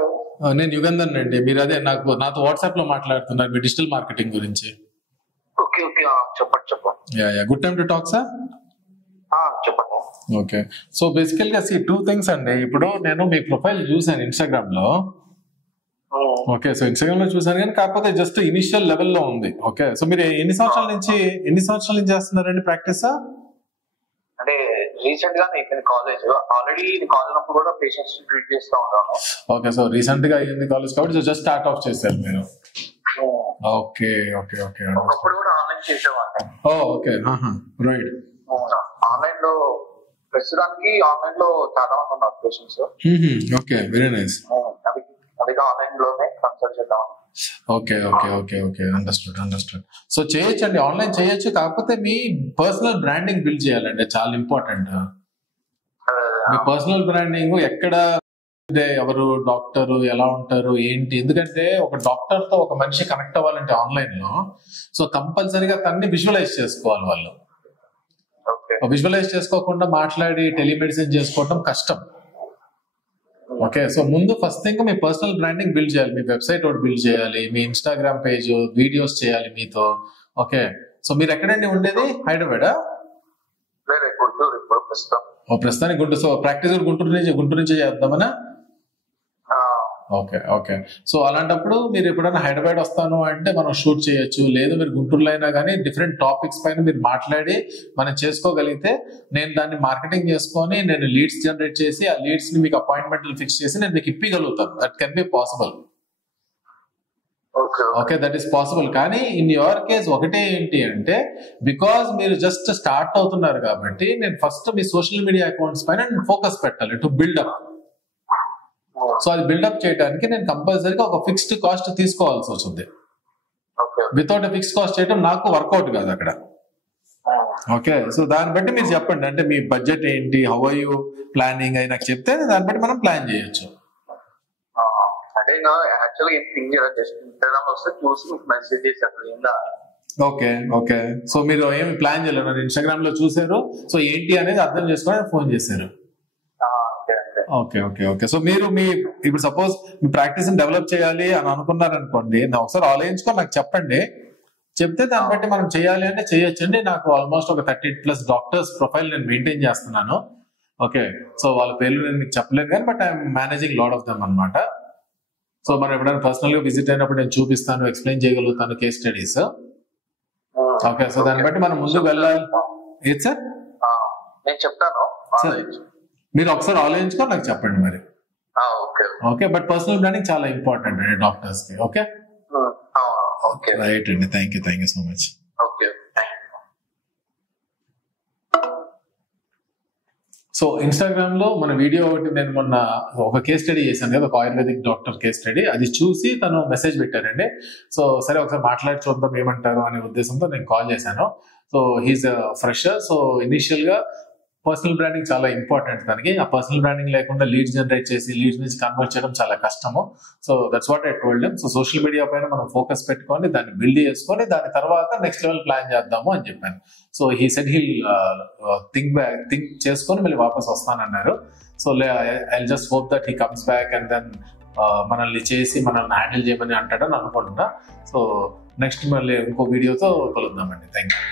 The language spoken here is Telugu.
హలో, నేను యుగంధర్ అండి. మీరు అదే నాతో వాట్సాప్ లో మాట్లాడుతున్నారు మీ డిజిటల్ మార్కెటింగ్ గురించి. ఓకే ఓకే, చెప్పండి. Good time to talk sir. చెప్పండి. ఓకే, సో బేసికల్ గా టూ థింగ్స్ అండి. ఇప్పుడు నేను మీ ప్రొఫైల్ చూసాను ఇన్స్టాగ్రామ్ లో. ఓకే, సో ఇన్స్టాగ్రామ్ లో చూసాను కానీ కాకపోతే జస్ట్ ఇనిషియల్ లెవెల్లో ఉంది. ఓకే, సో మీరు ఎన్ని సంవత్సరాల నుంచి చేస్తున్నారండి ప్రాక్టీస్? అంటే రీసెంట్ గా అయిపోయింది కాలేజ్. ఆల్రెడీ కాలేజ్ అప్పుడు కూడా పేషెంట్స్ ట్రీట్ చేస్తా ఉన్నాను. ఓకే, సో రీసెంట్ గా అయ్యింది కాలేజ్ కాబట్టి సో జస్ట్ స్టార్ట్ ఆఫ్ చేశారు మీరు. ఓకే ఓకే ఓకే, అప్పుడు కూడా ఆన్లైన్ చేసేవాడిని. Okay, right. ఆన్లైన్ లో ప్రస్తుతానికి ఆన్లైన్ లో చాలా మంది ఉన్నారు పేషెంట్స్. Okay, very nice. అందుకే ఆన్లైన్ లోనే కన్సల్ట్ చేద్దాం. Okay okay okay okay, understood. So చేయొచ్చండి, ఆన్లైన్ చేయొచ్చు. కాకపోతే మీ పర్సనల్ బ్రాండింగ్ బిల్డ్ చేయాలండి, చాలా ఇంపార్టెంట్. మీ పర్సనల్ బ్రాండింగ్ ఎక్కడ, ఎవరు డాక్టర్, ఎలా ఉంటారు, ఏంటి. ఎందుకంటే ఒక డాక్టర్ తో ఒక మనిషి కనెక్ట్ అవ్వాలంటే ఆన్లైన్ లో సో కంపల్సరీగా తన్ని విజువలైజ్ చేసుకోవాలి వాళ్ళు. విజువలైజ్ చేసుకోకుండా మాట్లాడి టెలిమెడిసిన్ చేసుకోవడం కష్టం. ఓకే, సో ముందు ఫస్ట్ థింగ్ మీ పర్సనల్ బ్రాండింగ్ బిల్డ్ చేయాలి. మీ వెబ్సైట్ ఒకటి బిల్డ్ చేయాలి, మీ ఇన్స్టాగ్రామ్ పేజ్, వీడియోస్ చేయాలి మీతో. ఓకే, సో మీరు ఎక్కడండి ఉండేది? హైదరాబాద్? ప్రస్తుతానికి గుంటూరు. సో ప్రాక్టీస్ గుంటూరు నుంచి చేద్దామనా? ఓకే ఓకే, సో అలాంటప్పుడు మీరు ఎప్పుడైనా హైదరాబాద్ వస్తాను అంటే మనం షూట్ చేయొచ్చు. లేదు మీరు గుంటూరులో అయినా కానీ డిఫరెంట్ టాపిక్స్ పైన మీరు మాట్లాడి మనం చేసుకోగలిగితే నేను దాన్ని మార్కెటింగ్ చేసుకొని నేను లీడ్స్ జనరేట్ చేసి ఆ లీడ్స్ ని మీకు అపాయింట్మెంట్లు ఫిక్స్ చేసి నేను మీకు ఇప్పగలుగుతాను. That can be possible. Okay, that is possible. కానీ ఇన్ యువర్ కేస్ ఒకటే ఏంటి అంటే బికాస్ మీరు జస్ట్ స్టార్ట్ అవుతున్నారు కాబట్టి నేను ఫస్ట్ మీ సోషల్ మీడియా అకౌంట్స్ పైన నేను ఫోకస్ పెట్టాలి టు బిల్డప్. సో అది బిల్డప్ చేయడానికి నేను కంపల్సరీగా ఒక ఫిక్స్డ్ కాస్ట్ తీసుకోవాల్సి వస్తుంది. వితౌట్ ఫిక్స్డ్ కాస్ట్ చేయడం నాకు వర్కౌట్ కాదు అక్కడ. ఓకే, సో దాన్ని బట్టి మీరు చెప్పండి, అంటే మీ బడ్జెట్ ఏంటి, హౌ ఆర్ యూ ప్లానింగ్ అని నాకు చెప్తే దాన్ని బట్టి మనం ప్లాన్ చేయొచ్చు. ఓకే ఓకే, సో మీరు ఏమి ప్లాన్ చేయలేదు, ఇన్స్టాగ్రామ్ లో చూసారు, సో ఏంటి అనేది అర్థం చేసుకొని ఫోన్ చేశారు. ఓకే ఓకే ఓకే, సో మీరు ఇప్పుడు సపోజ్ మీ ప్రాక్టీస్ డెవలప్ చేయాలి అని అనుకున్నారు అనుకోండి, నా ఒకసారి ఆలోచించుకొని నాకు చెప్పండి. చెప్తే దాన్ని బట్టి మనం చేయాలి అంటే చేయొచ్చండి. నాకు ఆల్మోస్ట్ ఒక 30+ డాక్టర్స్ ప్రొఫైల్ నేను మెయింటైన్ చేస్తున్నాను. ఓకే, సో వాళ్ళ పేర్లు నేను మీకు చెప్పలేను కానీ but I'm managing lot of them అనమాట. సో మనం ఎప్పుడైనా పర్సనల్ గా విజిట్ అయినప్పుడు నేను చూపిస్తాను, ఎక్స్ప్లెయిన్ చేయగలుగుతాను కేస్ స్టడీస్. ఓకే, సో దాన్ని బట్టి మనం ముందుకు వెళ్ళాలి. ఏది సార్? నేను చెప్తాను, మీరు ఒకసారి ఆలోచించుకొని నాకు చెప్పండి మరి. ఓకే, బట్ పర్సనల్ బ్రాండింగ్ చాలా ఇంపార్టెంట్ అండి డాక్టర్స్ కి. ఓకే రైట్ అండి, thank you so much. So Instagram లో మన వీడియో ఒకటి నేను మొన్న ఒక కేస్ స్టడీ చేశాను కదా, ఒక ఆయుర్వేదిక్ డాక్టర్ కేస్ స్టడీ, అది చూసి తను మెసేజ్ పెట్టారండి. సో సరే ఒకసారి మాట్లాడి చూద్దాం ఏమంటారు అనే ఉద్దేశంతో నేను కాల్ చేశాను. So he's fresher. So initial గా పర్సనల్ బ్రాండింగ్ చాలా ఇంపార్టెంట్ దానికి. ఆ పర్సనల్ బ్రాండింగ్ లేకుండా లీడ్స్ జనరేట్ చేసి లీడ్స్ నుంచి కన్వర్ట్ చేయడం చాలా కష్టము. So that's what I told them. So social media పైన మనం ఫోకస్ పెట్టుకొని దాన్ని బిల్డ్ చేసుకొని దాని తర్వాత నెక్స్ట్ లెవెల్ ప్లాన్ చేద్దాము అని చెప్పాను. So he said he'll think చేసుకొని మళ్ళీ వాపస్ వస్తానన్నారు. So I just hope that he comes back and then మనల్ని హ్యాండిల్ చేయమని అంటాడని అనుకుంటున్నా. సో నెక్స్ట్ మళ్ళీ ఇంకో వీడియోతో కలుద్దామండి. Thank you.